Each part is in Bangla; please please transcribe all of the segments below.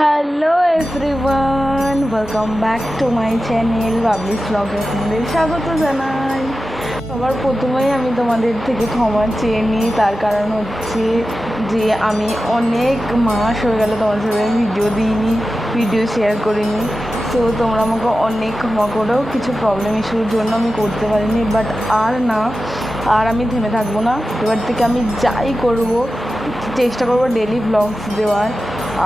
Hello everyone, welcome back to my channel বাবলিস ব্লগে আপনাদের স্বাগত জানাই। সবার প্রথমেই আমি তোমাদের থেকে ক্ষমা চেয়ে নিই, তার কারণ হচ্ছে যে আমি অনেক মাস হয়ে গেল তোমাদের সাথে ভিডিও শেয়ার করিনি। তো তোমরা আমাকে অনেক ক্ষমা করেও, কিছু প্রবলেম ইস্যুর জন্য আমি করতে পারিনি। বাট আর আমি থেমে থাকবো না। এবার থেকে আমি যাই করব, চেষ্টা করবো ডেলি ব্লগস দেওয়ার,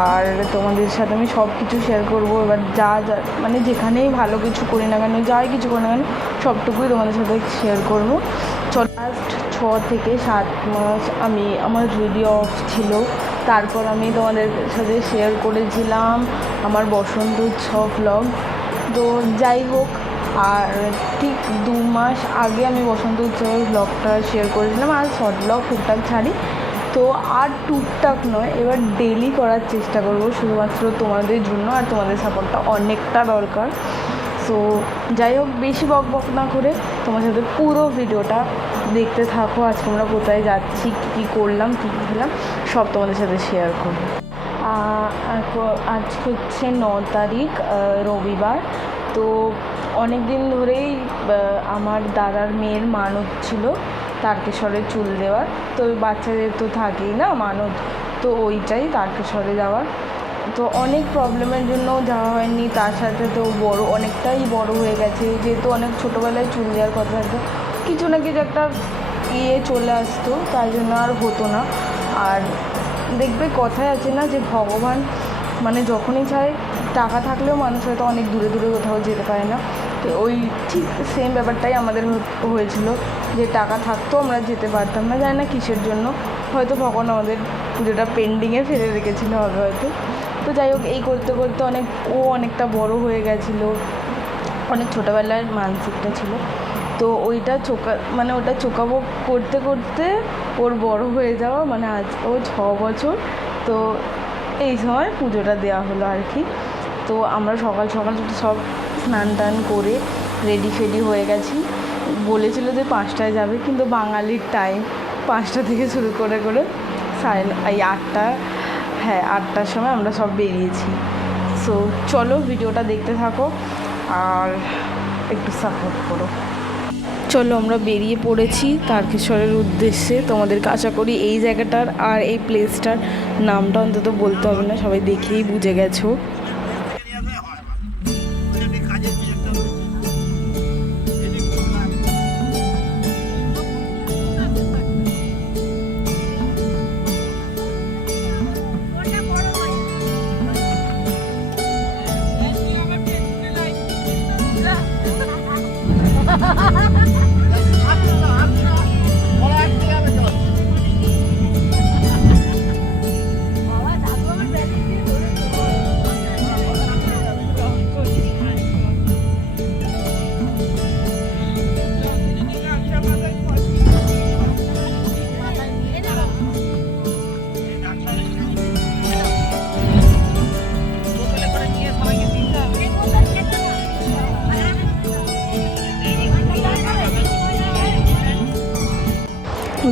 আর তোমাদের সাথে আমি সব কিছু শেয়ার করবো। এবার যা মানে যেখানেই ভালো কিছু করি না কেন, যাই কিছু করি না কেন, সবটুকুই তোমাদের সাথে শেয়ার করবো। লাস্ট 6 থেকে 7 মাস আমার ভিডিও অফ ছিল। তারপর আমি তোমাদের সাথে শেয়ার করেছিলাম আমার বসন্ত উৎসব ব্লগ। তো যাই হোক, আর ঠিক 2 মাস আগে আমি বসন্ত উৎসবের ব্লগটা শেয়ার করেছিলাম। আর শর্ট ব্লগ টুকটাক ছাড়ি, তো আর টুকটাক নয়, এবার ডেলি করার চেষ্টা করব, শুধুমাত্র তোমাদের জন্য। আর তোমাদের সাপোর্টটা অনেকটা দরকার। সো যাই হোক, বেশি বক না করে তোমার সাথে পুরো ভিডিওটা দেখতে থাকো। আজকে আমরা কোথায় যাচ্ছি, কী করলাম, কী খেলাম, সব তোমাদের সাথে শেয়ার করবো। আজকে হচ্ছে 9 তারিখ, রবিবার। তো অনেক দিন ধরেই আমার দাদার মেয়ের মানত ছিল তারকেশ্বরে চুল দেওয়ার। তো বাচ্চাদের তো থাকেই না মানত, তো ওইটাই তারকেশ্বরে যাওয়ার। তো অনেক প্রবলেমের জন্য যাওয়া হয়নি। তার সাথে তো অনেকটাই বড় হয়ে গেছে, যেহেতু অনেক ছোটোবেলায় চুল দেওয়ার কথা থাকতো, কিছু না কিছু একটা চলে আসতো, তাই জন্য আর হতো না। আর দেখবে কথায় আছে না, যে ভগবান মানে যখনই চায়, টাকা থাকলেও মানুষ হয়তো অনেক দূরে দূরে কোথাও যেতে পারে না। তো ওই ঠিক সেম ব্যাপারটাই আমাদের হয়েছিল, যে টাকা থাকতো আমরা যেতে পারতাম না, জানি না কিসের জন্য। হয়তো ভগবান আমাদের পুজোটা পেন্ডিংয়ে ফেলে রেখেছিল হবে হয়তো। তো যাই হোক, এই করতে করতে অনেকটা বড় হয়ে গেছিলো। অনেক ছোটোবেলার মানসিকটা ছিল, তো ওটা চোকাবো করতে করতে ওর বড় হয়ে যাওয়া, মানে আজ ও 6 বছর। তো এই সময় পুজোটা দেওয়া হলো আর কি। তো আমরা সকাল সকাল সব স্নান টান করে রেডি ফেডি হয়ে গেছি। বলেছিল যে 5টায় যাবে, কিন্তু বাঙালির টাইম 5টা থেকে শুরু করে 8টা, হ্যাঁ 8টার সময় আমরা সব বেরিয়েছি। সো চলো ভিডিওটা দেখতে থাকো আর একটু সাপোর্ট করো। চলো আমরা বেরিয়ে পড়েছি তারকেশ্বরের উদ্দেশ্যে। তোমাদেরকে আশা করি এই জায়গাটার আর এই প্লেসটার নামটা অন্তত বলতে হবে না, সবাই দেখেই বুঝে গেছো।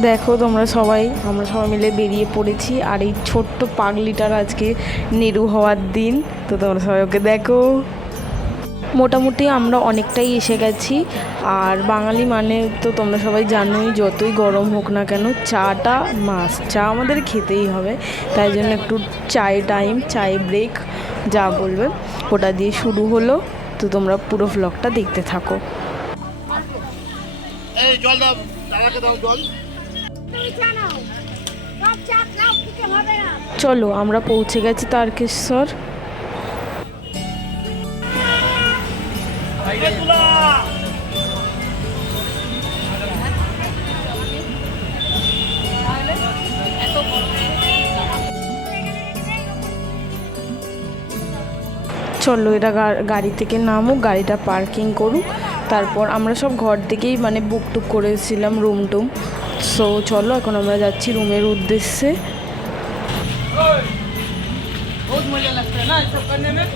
দেখো আমরা সবাই মিলে বেরিয়ে পড়েছি। আর এই ছোট্ট পাগলিটার আজকে নেরু হওয়ার দিন, তো তোমরা সবাই ওকে দেখো। মোটামুটি আমরা অনেকটাই এসে গেছি। আর বাঙালি মানে তো তোমরা সবাই জানোই, যতই গরম হোক না কেন, চাটা মাস্ট, চা আমাদের খেতেই হবে। তাই জন্য একটু চায় ব্রেক যা বলবে ওটা দিয়ে শুরু হলো। তো তোমরা পুরো ভ্লগটা দেখতে থাকো। চলো আমরা পৌঁছে গেছি তারকেশ্বর। চলো এরা গাড়ি থেকে নামুক, গাড়িটা পার্কিং করুক, তারপর আমরা সব ঘর থেকেই মানে বুক টুক করেছিলাম রুম টুম। সো চলো এখন আমরা যাচ্ছি রুমের উদ্দেশ্যে। बहुत मजा लगता है ना सब करने में।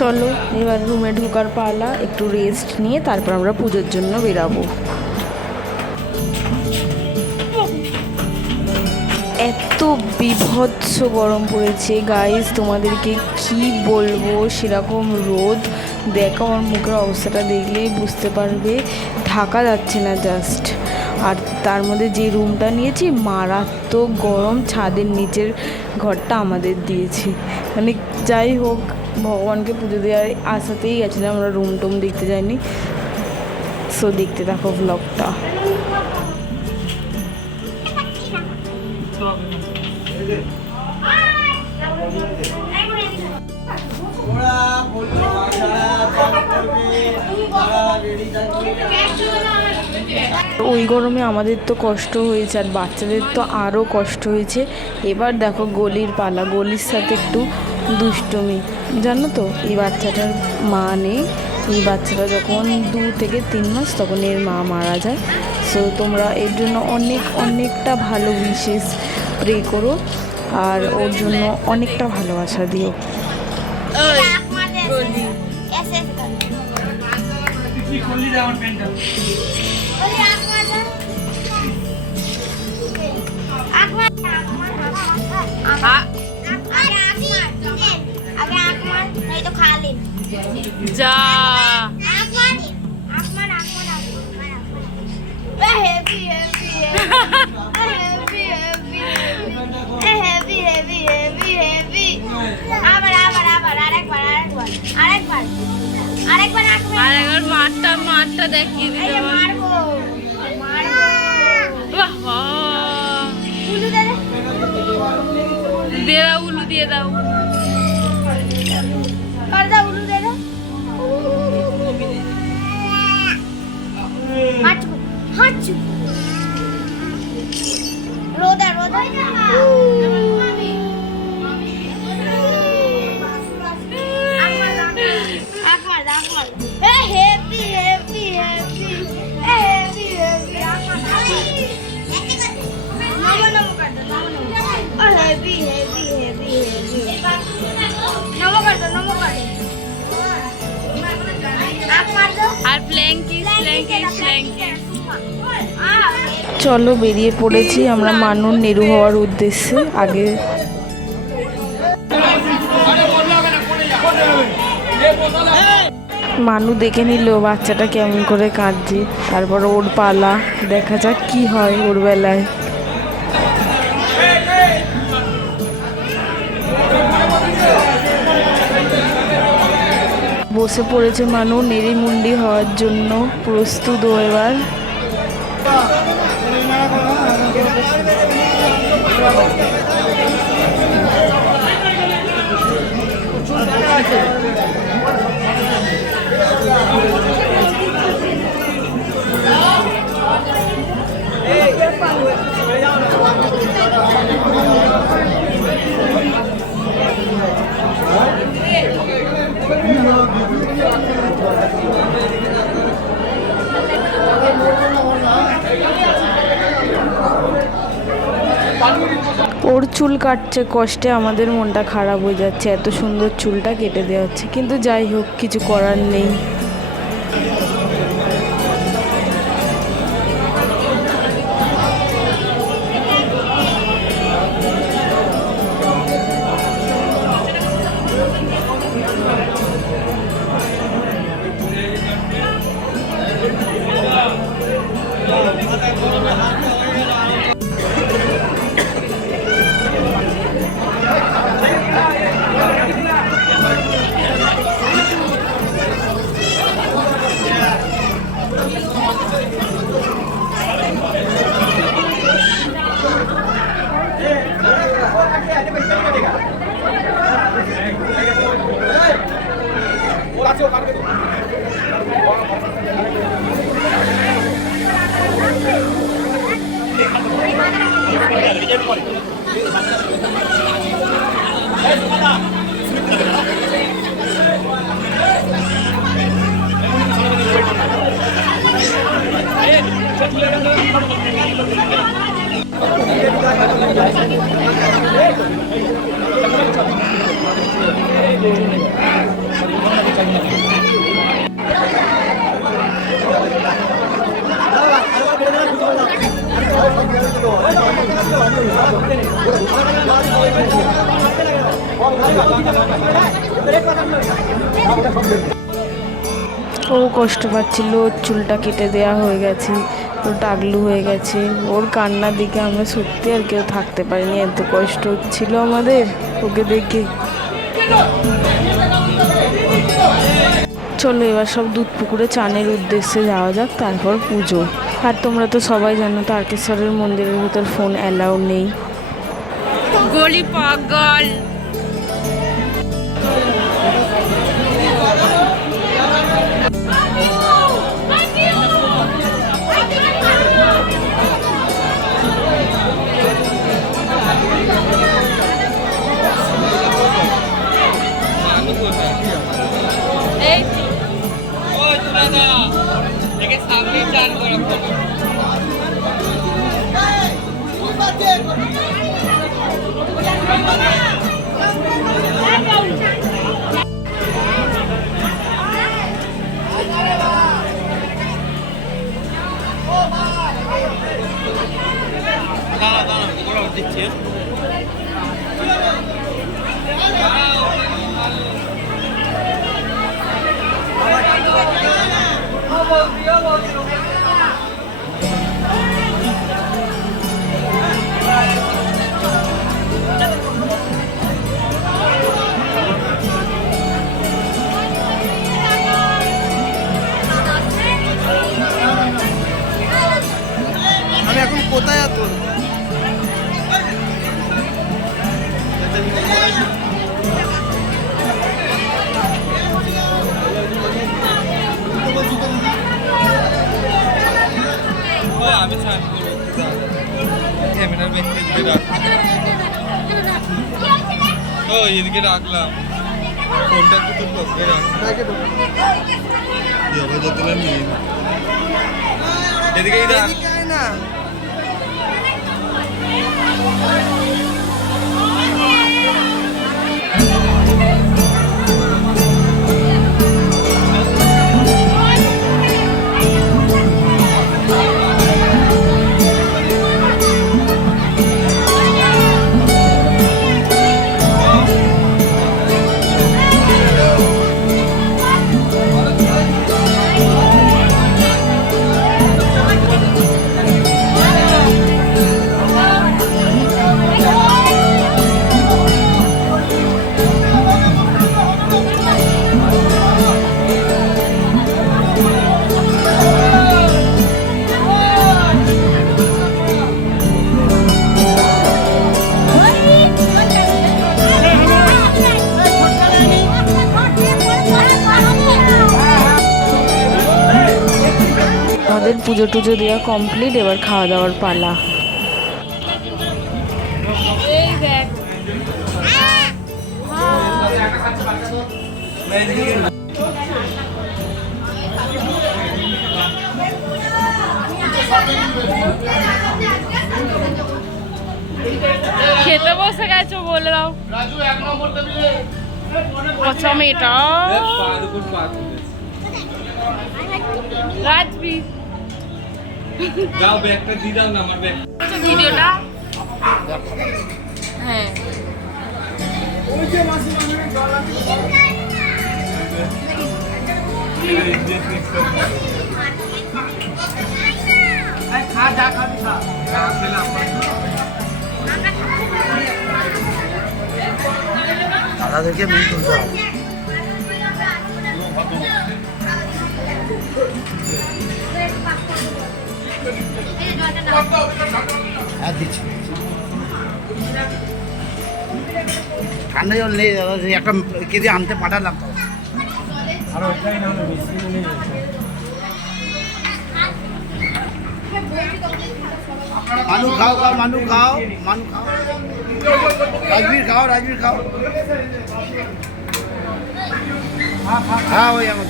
চলো এবার রুমে ঢোকার পালা, একটু রেস্ট নিয়ে তারপর আমরা পুজোর জন্য বেরাবো। এত বিভৎস গরম পড়েছে গাইস, তোমাদেরকে কি বলবো, সেরকম রোদ। দেখো আমার মুখের অবস্থাটা দেখলেই বুঝতে পারবে, ঢাকা যাচ্ছে না জাস্ট। আর তার মধ্যে যে রুমটা নিয়েছি মারাত্মক গরম, ছাদের নিচের ঘরটা আমাদের দিয়েছে। মানে যাই হোক, ভগবানকে পুজো দেওয়ার আশাতেই গেছিলাম, আমরা রুম টুম দেখতে যাইনি। সো দেখতে থাকো ব্লগটা। ওই গরমে আমাদের তো কষ্ট হয়েছে, আর বাচ্চাদের তো আরও কষ্ট হয়েছে। এবার দেখো গলির পালা, গলির সাথে একটু দুষ্টুমি। জানো তো এই বাচ্চাটার মা নেই, এই বাচ্চাটা যখন 2 থেকে 3 মাস তখন এর মা মারা যায়। সো তোমরা এর জন্য অনেকটা ভালো উইশেস প্রে করো, আর ওর জন্য অনেকটা ভালোবাসা দিও। যা আরেকবার মাঠটা দেখিয়ে দিতে দিয়ে দাও, উলু দিয়ে দাও। রোদা আর প্ল্যাঙ্কিস। চলো বেরিয়ে পড়েছি আমরা মানুর নেরু হওয়ার উদ্দেশ্যে। আগে মানু দেখে নিল বাচ্চাটা কেমন করে কাঁদছে, তারপর ওর পালা, দেখা যাক কি হয় ওর বেলায়। বসে পড়েছে মানু নেড়িমুন্ডি হওয়ার জন্য, প্রস্তুত ও এবার। ওর চুল কাটছে কষ্টে, আমাদের মনটা খারাপ হয়ে যাচ্ছে, এত সুন্দর চুলটা কেটে দেওয়া হচ্ছে, কিন্তু যাই হোক কিছু করার নেই। ও কষ্ট পাচ্ছিল, ওর চুলটা কেটে দেওয়া হয়ে গেছে, ও টাকলু হয়ে গেছে। ওর কান্নার দিকে আমরা সত্যি আর কেউ থাকতে পারিনি, এত কষ্ট হচ্ছিল আমাদের ওকে দেখে। চলো এবার সব দুধ পুকুরে চানের উদ্দেশ্যে যাওয়া যাক, তারপর পুজো। আর তোমরা তো সবাই জানো তারকেশ্বরের মন্দিরের ভিতর ফোন অ্যালাউ নেই। গলি পাগল। এই সামনে চান করা ফটো। আমি এখন কোথায় আর তোর আমি স্নান করবো ক্যামেরার ব্যক্তি ও এদিকে রাখলাম ফোনটা একটু তোর পক্ষে রাখ এদিকে না আমাদের পুজো টুজো দেওয়া কমপ্লিট, এবার খাওয়া দাওয়ার পালা। এই দেখ খেতে বসে গেছো বলে দাও। আচ্ছা মেয়েটা রাজবীর যাও ব্যাগটা দিয়ে দাও না আমার ব্যাগ ভিডিওটা। হ্যাঁ দাদাদেরকে মেয়ে তুলতে হবে হ্যাঁ দিচ্ছি ঠান্ডা জল নেই দাদা একটা কেজি আনতে পাঠালাম তো আর ওইটাই না মানু খাও খাও মানু খাও মানু খাও রাজবীর খাও হ্যাঁ ওই আমার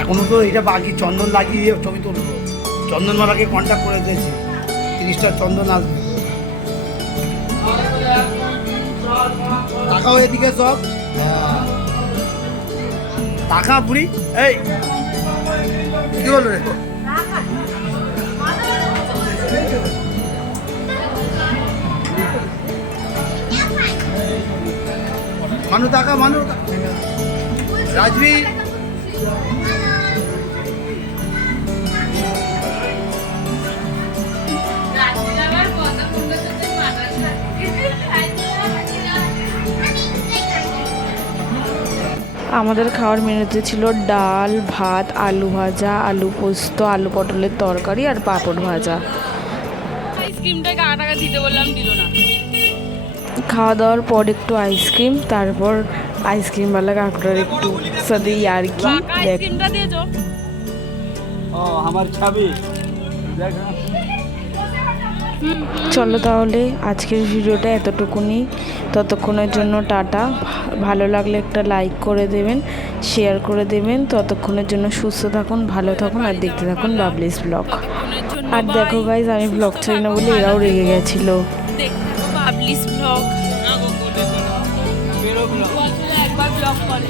এখনো তো এটা বাকি, চন্দন লাগিয়ে দিয়ে ছবি তুলবো। চন্দনওয়ালাকে কন্ট্যাক্ট করে দিয়েছি, 30টা চন্দন আসবে। টাকাও এদিকে সব টাকা বুড়ি। এই কি বলবো রে? মানু টাকা, মানু রাজবি আমাদের খাওয়ার মেনুতে ছিল ডাল, ভাত, আলু ভাজা, আলু পোস্ত, আলু পটলের তরকারি আর পাঁপড় ভাজা। আইসক্রিমটাকে টাকা দিতে বললাম, দিল না। খাওয়া দাওয়ার পর একটু আইসক্রিম, তারপর আইসক্রিমওয়ালা কাকুটার একটু সাথে আর কি কাকা আইসক্রিমটা দিয়েছো? আমার ছাবি। চলো তাহলে আজকের ভিডিওটা এতটুকুনি। ততক্ষণের জন্য টাটা। ভালো লাগলে একটা লাইক করে দেবেন, শেয়ার করে দেবেন। ততক্ষণের জন্য সুস্থ থাকুন, ভালো থাকুন আর দেখতে থাকুন বাবলিস ব্লগ। আর দেখো গাইজ, আমি ব্লগ ছাড়ি না বলে এরাও রেগে গেছিলো। দেখতে থাকো বাবলিস ব্লগ। একবার ব্লগ করে